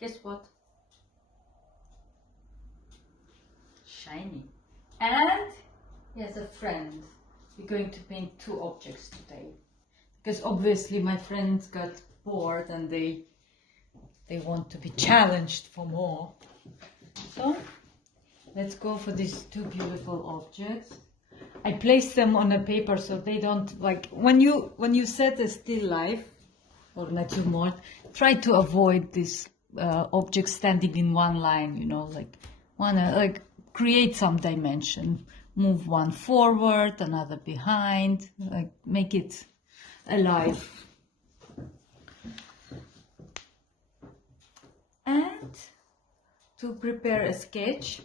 Guess what? Shiny. And he has a friend. We're going to paint 2 objects today. Because obviously my friends got bored and they want to be challenged for more. So let's go for these 2 beautiful objects. I place them on a paper so they don't, like, when you set a still life or naturemort, try to avoid this object standing in one line, you know, like create some dimension, move one forward, another behind, like make it alive. And to prepare a sketch,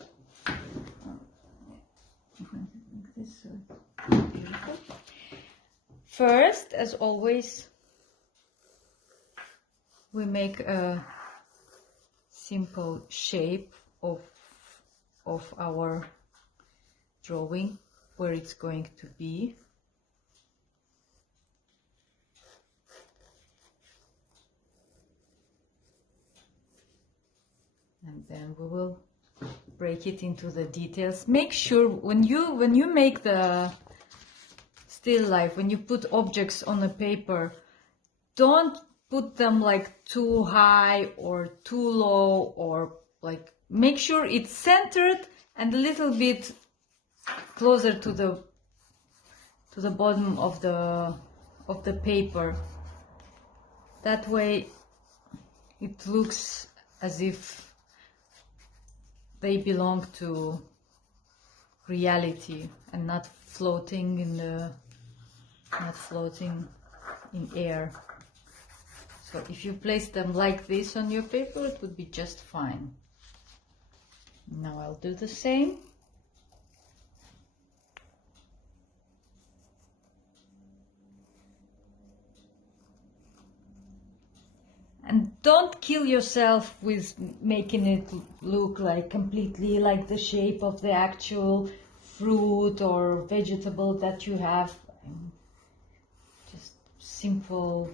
first, as always, we make a simple shape of our drawing, where it's going to be. And then we will break it into the details. Make sure when you make the still life, when you put objects on a paper, don't put them like too high or too low, or like make sure it's centered and a little bit closer to the bottom of the paper. That way it looks as if they belong to reality and not floating in air. So if you place them like this on your paper, it would be just fine. Now I'll do the same. And don't kill yourself with making it look like completely like the shape of the actual fruit or vegetable that you have. Just simple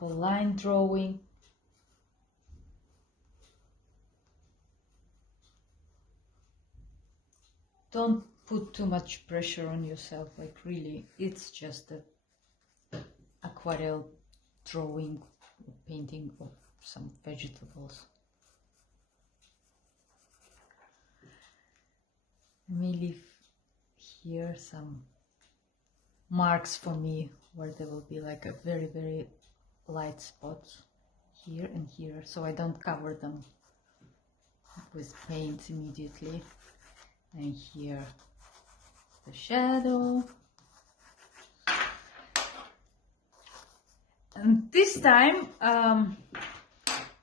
line drawing. Don't put too much pressure on yourself, like really, it's just a aquarelle drawing, painting of some vegetables. Let me leave here some marks for me where there will be like a very, very light spots here and here, so I don't cover them with paint immediately. And here the shadow. And this time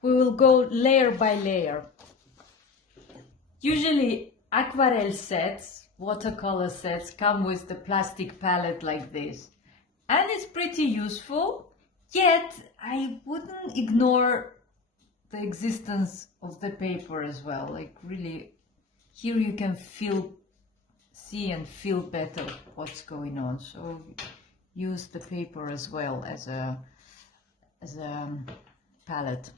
we will go layer by layer. Usually aquarelle sets, watercolor sets, come with the plastic palette like this. And it's pretty useful, yet I wouldn't ignore the existence of the paper as well. Like really, here you can see and feel better what's going on. So use the paper as well as a palette.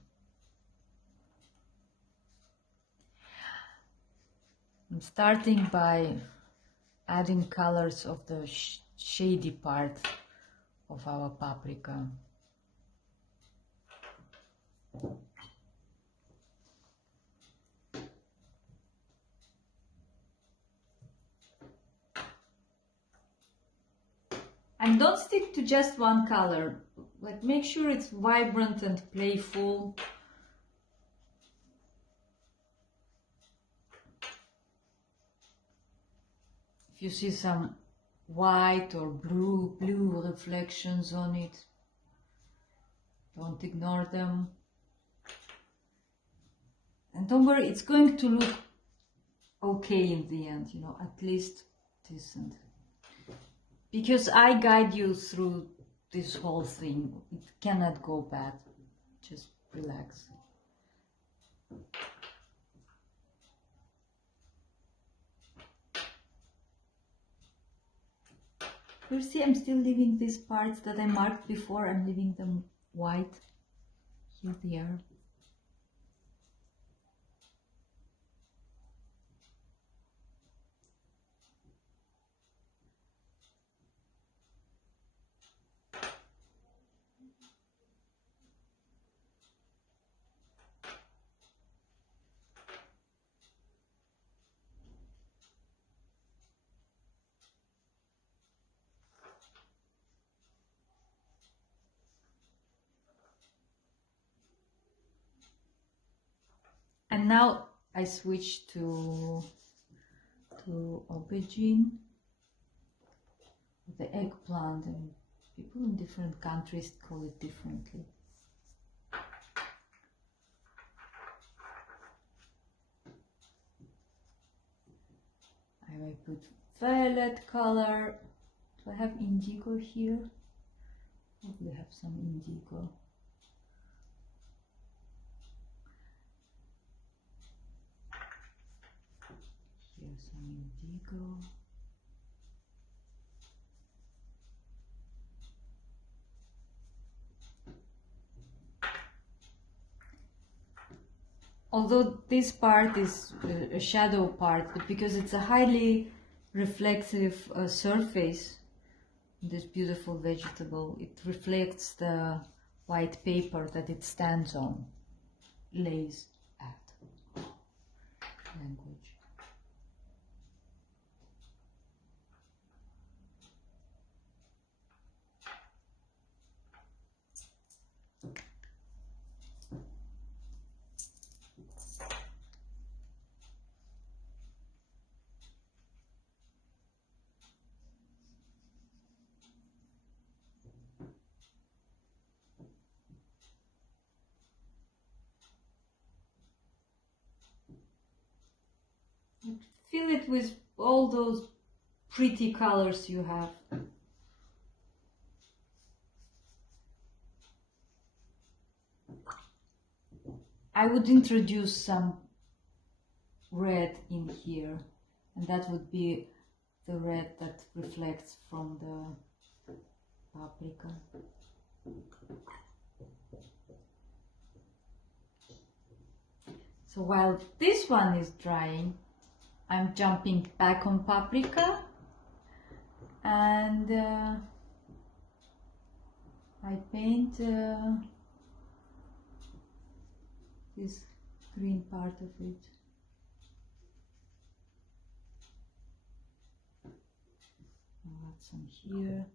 I'm starting by adding colors of the shady part of our paprika. And don't stick to just one color. Like, make sure it's vibrant and playful. If you see some white or blue reflections on it, don't ignore them. And don't worry, it's going to look okay in the end, you know, at least decent. Because I guide you through this whole thing. It cannot go bad. Just relax. You see, I'm still leaving these parts that I marked before, I'm leaving them white. there. And now I switch to aubergine, the eggplant, and people in different countries call it differently. I will put violet color. Do I have indigo here? Probably have some indigo. Here's some indigo. Although this part is a shadow part, but because it's a highly reflective surface, this beautiful vegetable, it reflects the white paper that it stands on, lays at. Language. Fill it with all those pretty colors you have. I would introduce some red in here, and that would be the red that reflects from the paprika. So while this one is drying, I'm jumping back on paprika, and I paint this green part of it. I'll add some here.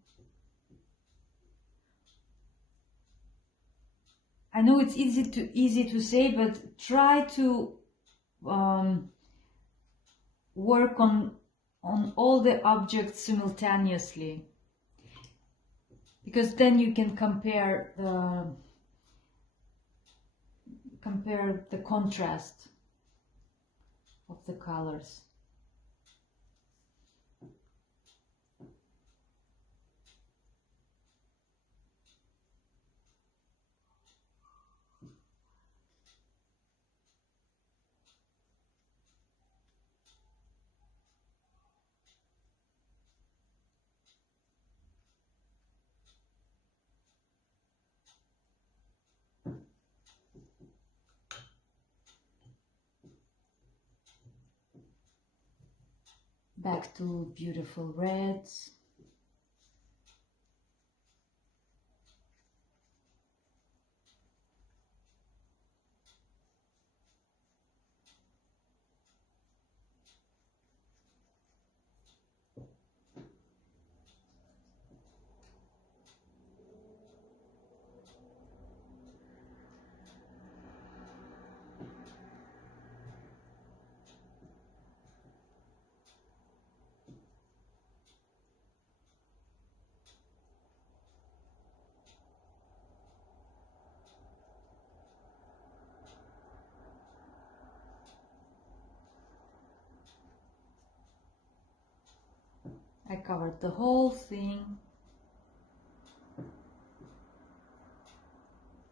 I know it's easy to say, but try to work on all the objects simultaneously, because then you can compare the contrast of the colors. Back to beautiful reds. I covered the whole thing.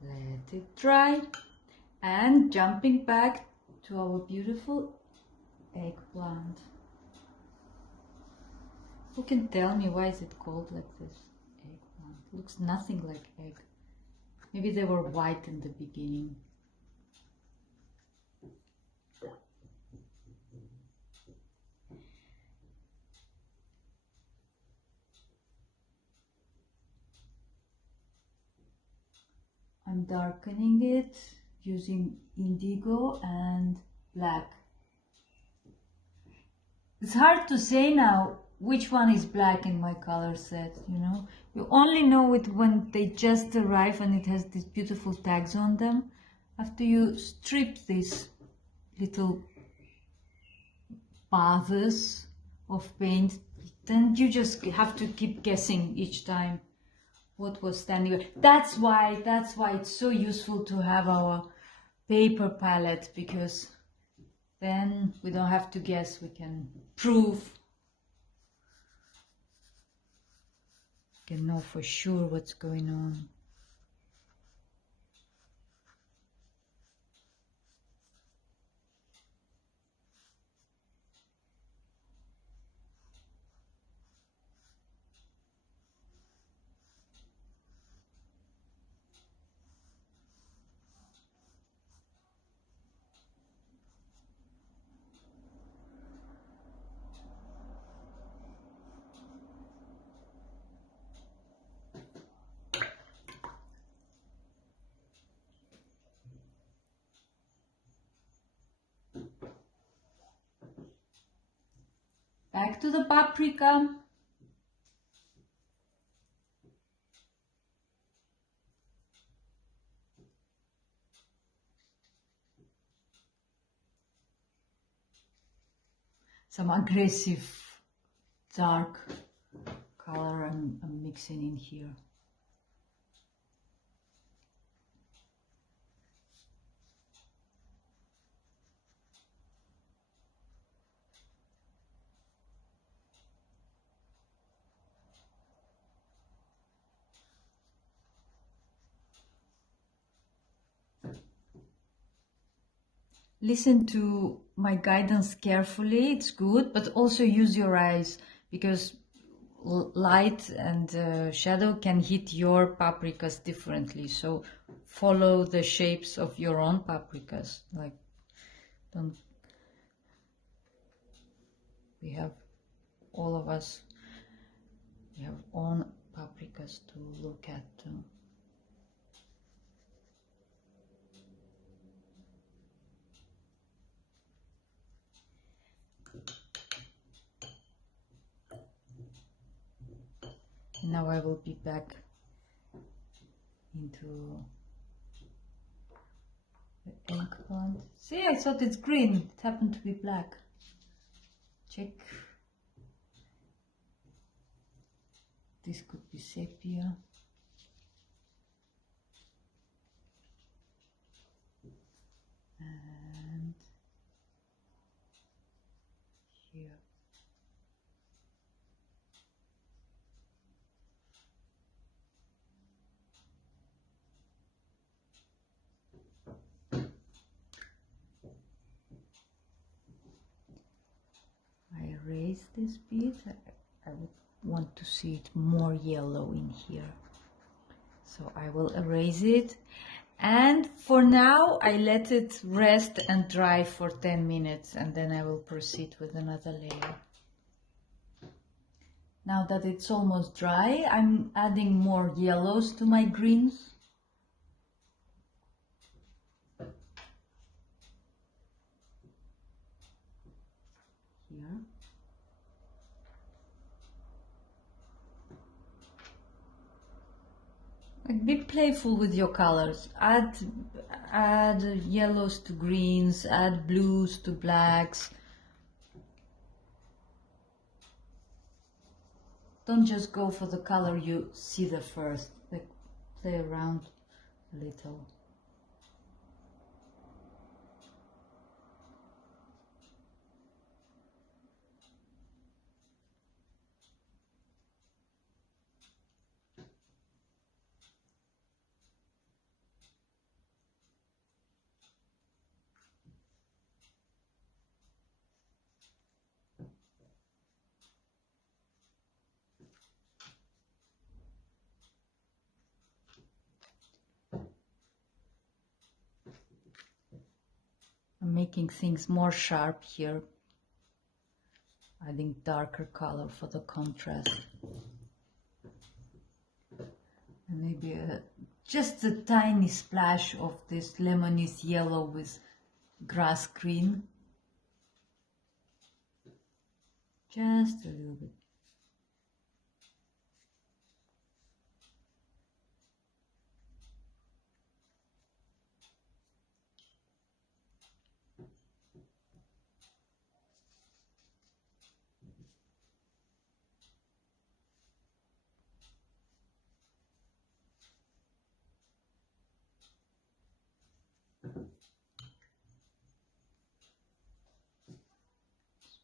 Let it dry, and jumping back to our beautiful eggplant. Who can tell me why is it called like this? Eggplant. Looks nothing like egg. Maybe they were white in the beginning. I'm darkening it using indigo and black. It's hard to say now which one is black in my color set, you know. You only know it when they just arrive and it has these beautiful tags on them. After you strip these little baths of paint, then you just have to keep guessing each time what was standing there. That's why it's so useful to have our paper palette, because then we don't have to guess, we can prove, we can know for sure what's going on. Back to the paprika. Some aggressive dark color I'm mixing in here. Listen to my guidance carefully, it's good, but also use your eyes, because light and shadow can hit your paprikas differently. So follow the shapes of your own paprikas. Like, don't. We have, all of us, we have own paprikas to look at too. Now I will be back into the eggplant. See, I thought it's green, it happened to be black. Check. This could be sepia. And here. I erase this bit. I would want to see it more yellow in here. So I will erase it. And for now, I let it rest and dry for 10 minutes, and then I will proceed with another layer. Now that it's almost dry, I'm adding more yellows to my greens. Here. Be playful with your colors. Add yellows to greens, add blues to blacks. Don't just go for the color you see the first. Like, play around a little. making things more sharp here, adding darker color for the contrast. And maybe just a tiny splash of this lemonice yellow with grass green. Just a little bit.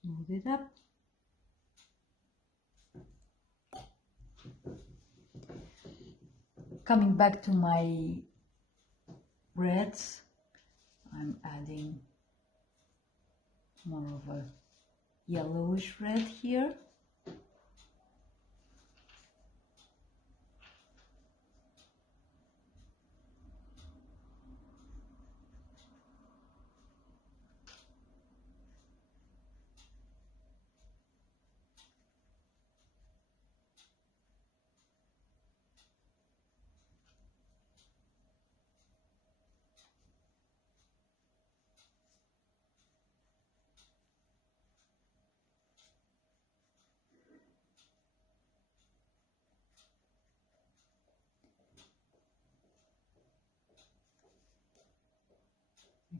Smooth it up. Coming back to my reds, I'm adding more of a yellowish red here.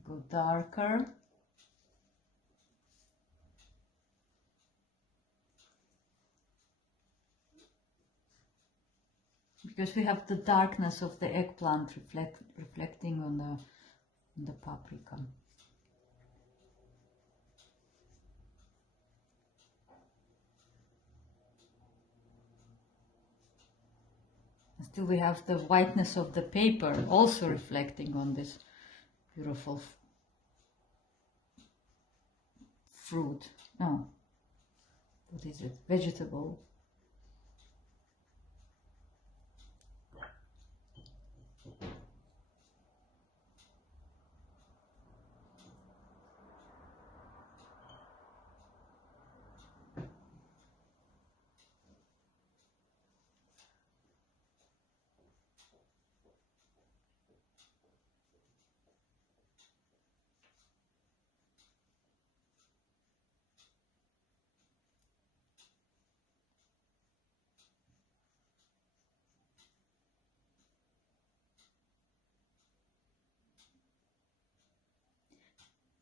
Go darker. Because we have the darkness of the eggplant reflecting on the paprika. And still we have the whiteness of the paper also reflecting on this beautiful fruit. No, what is it? Vegetable.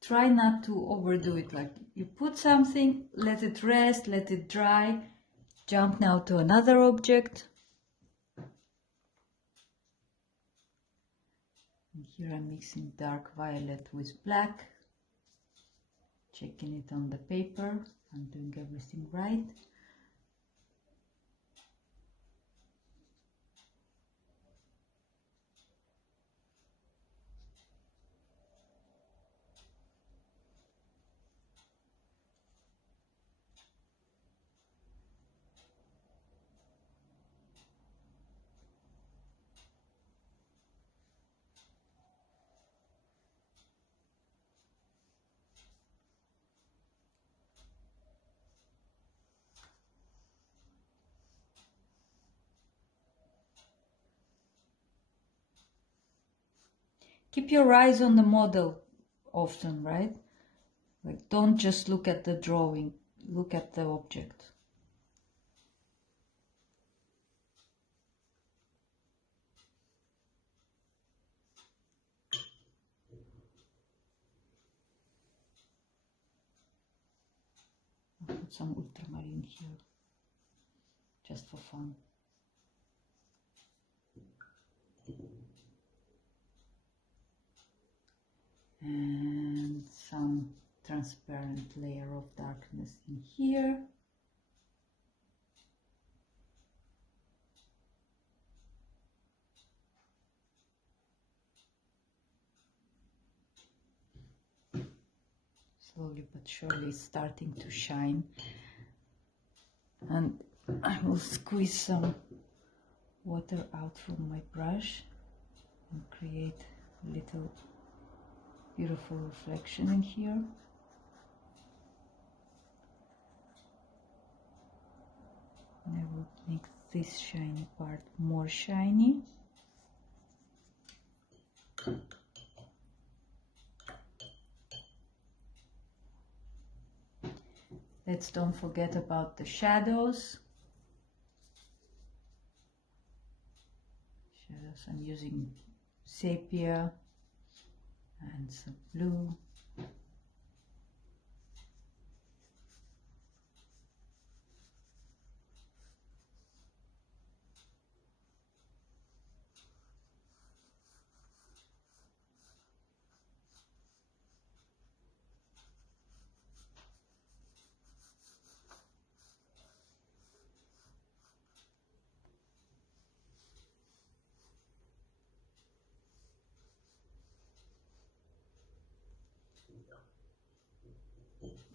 Try not to overdo it, like you put something, let it rest, let it dry, jump now to another object. And here I'm mixing dark violet with black, checking it on the paper. I'm doing everything right. Keep your eyes on the model often, right? Like, don't just look at the drawing, look at the object. I'll put some ultramarine here, just for fun. And some transparent layer of darkness in here. Slowly but surely it's starting to shine. And I will squeeze some water out from my brush and create little Beautiful reflection in here. And I will make this shiny part more shiny. Let's don't forget about the shadows. I'm using sepia and some blue.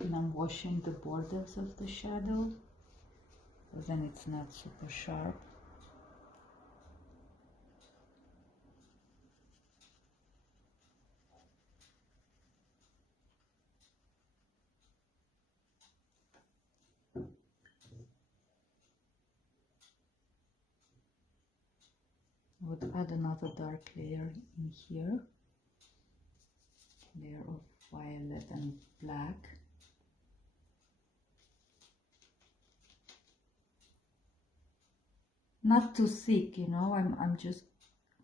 And I'm washing the borders of the shadow, so then it's not super sharp. I would add another dark layer in here, layer of violet and black. Not too thick, you know, I'm just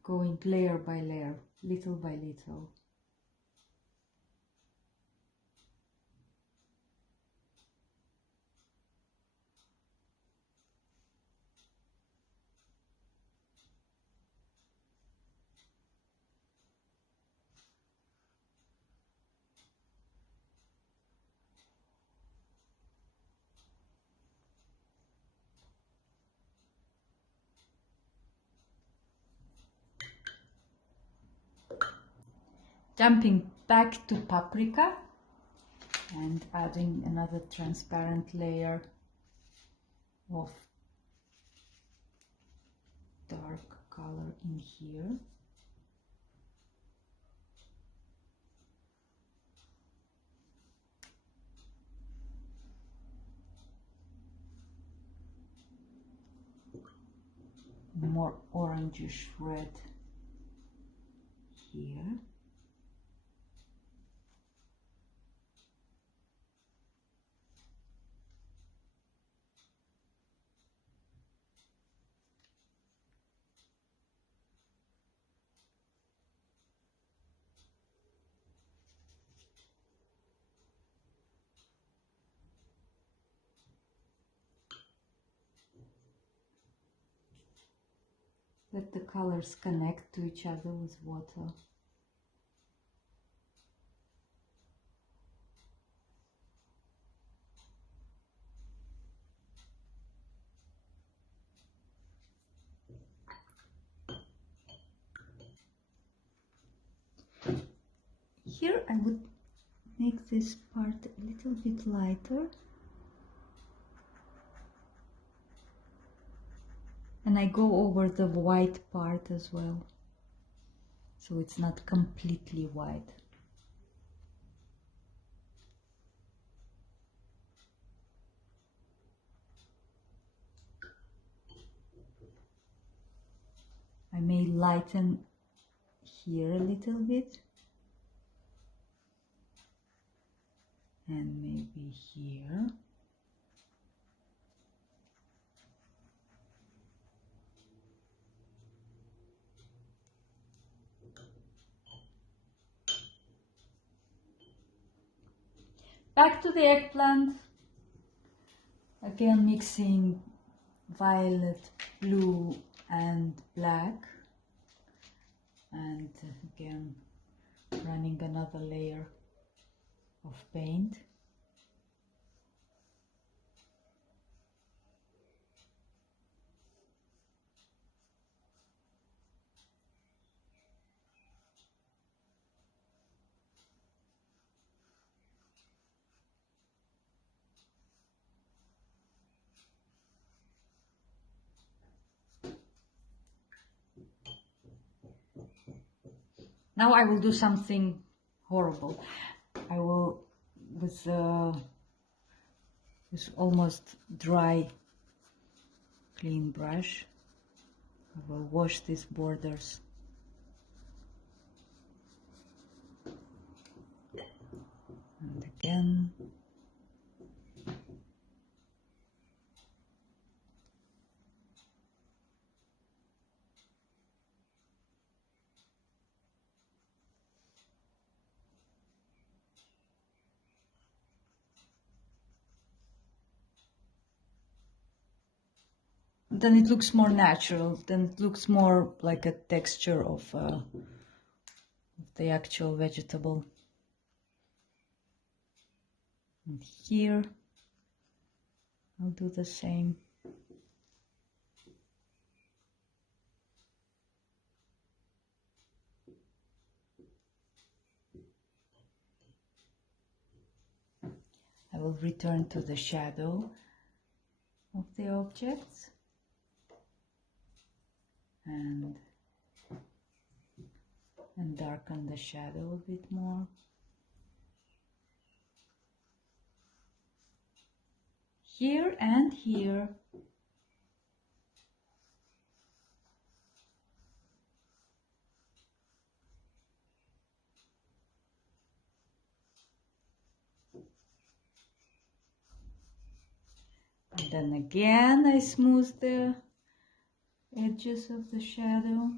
going layer by layer, little by little. Jumping back to paprika and adding another transparent layer of dark color in here. More orangish red here. Let the colors connect to each other with water. Here I would make this part a little bit lighter. And I go over the white part as well, so it's not completely white. I may lighten here a little bit, and maybe here. Back to the eggplant. Again mixing violet, blue and black, and again running another layer of paint. Now I will do something horrible. I will, with almost dry clean brush, I will wash these borders. And again. Then it looks more natural, then it looks more like a texture of the actual vegetable. And here I'll do the same. I will return to the shadow of the objects and darken the shadow a bit more. Here and here. And then again I smooth the edges of the shadow.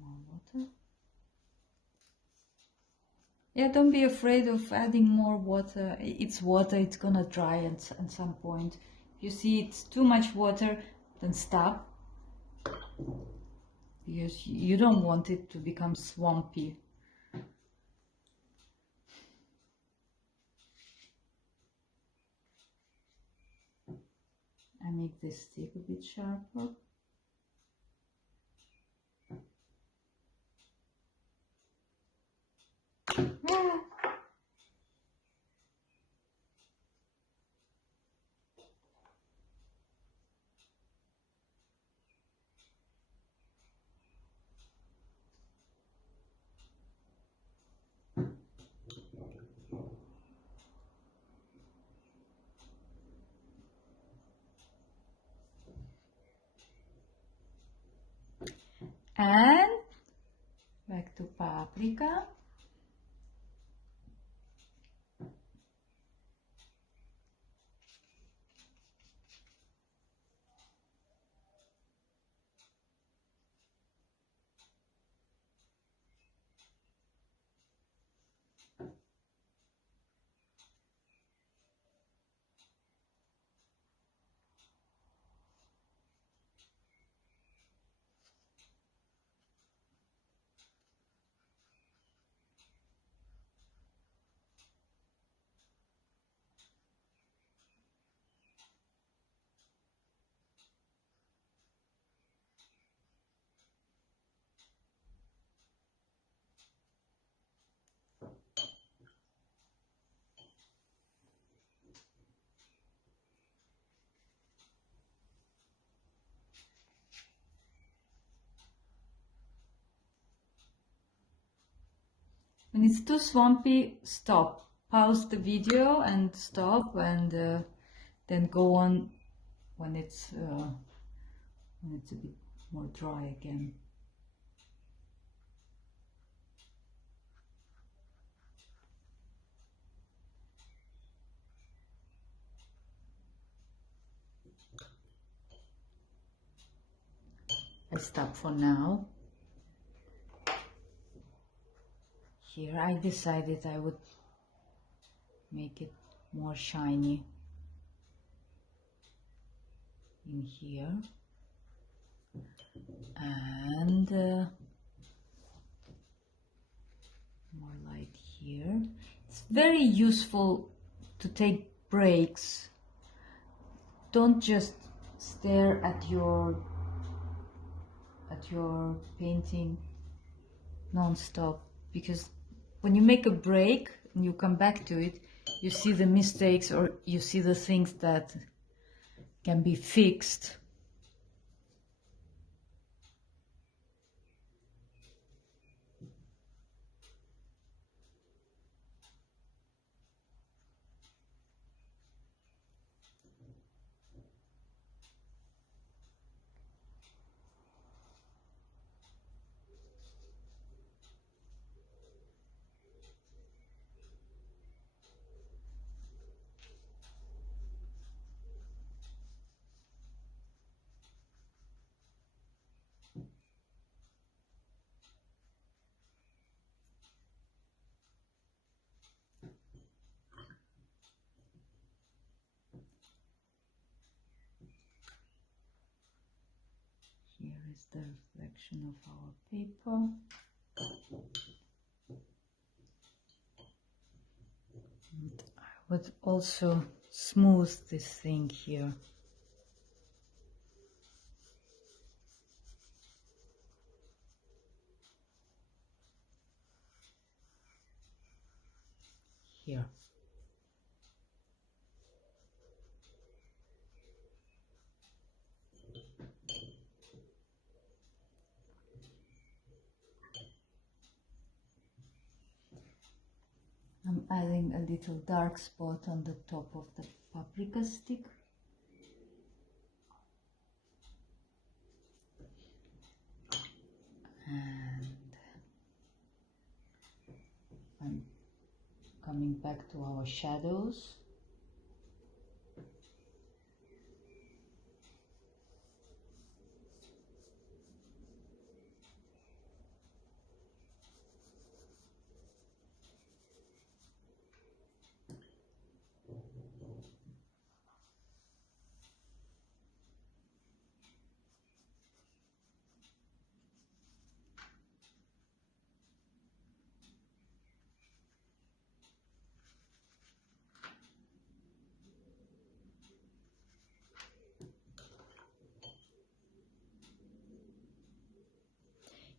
More water. Yeah, don't be afraid of adding more water. It's water, it's gonna dry at some point. If you see it's too much water, then stop. Because you don't want it to become swampy. I make this stick a bit sharper. Ah. And back to paprika. When it's too swampy, stop. Pause the video and stop, and then go on when it's a bit more dry again. I stop for now. Here I decided I would make it more shiny in here, and more light here. It's very useful to take breaks. Don't just stare at your painting non-stop, because when you make a break and you come back to it, you see the mistakes or you see the things that can be fixed. Here is the reflection of our paper. And I would also smooth this thing here. Here. I'm adding a little dark spot on the top of the paprika stick. And I'm coming back to our shadows.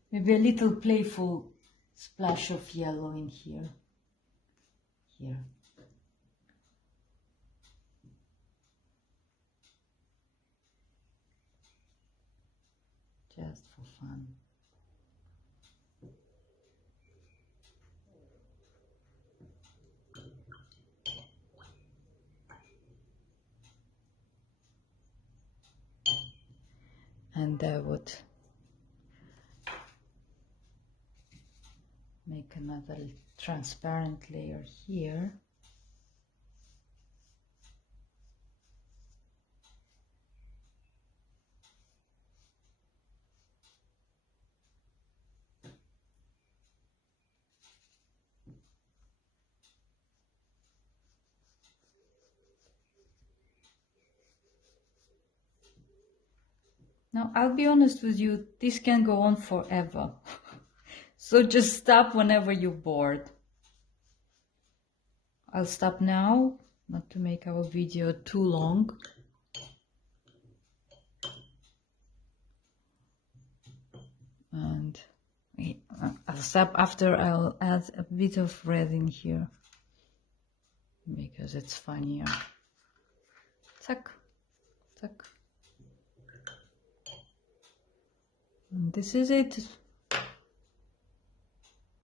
Maybe a little playful splash of yellow in here. Here. Just for fun. And I would make another transparent layer here. Now, I'll be honest with you, this can go on forever. So just stop whenever you're bored. I'll stop now, not to make our video too long. And I'll stop after I'll add a bit of red in here, because it's funnier. Tuck, tuck. And this is it.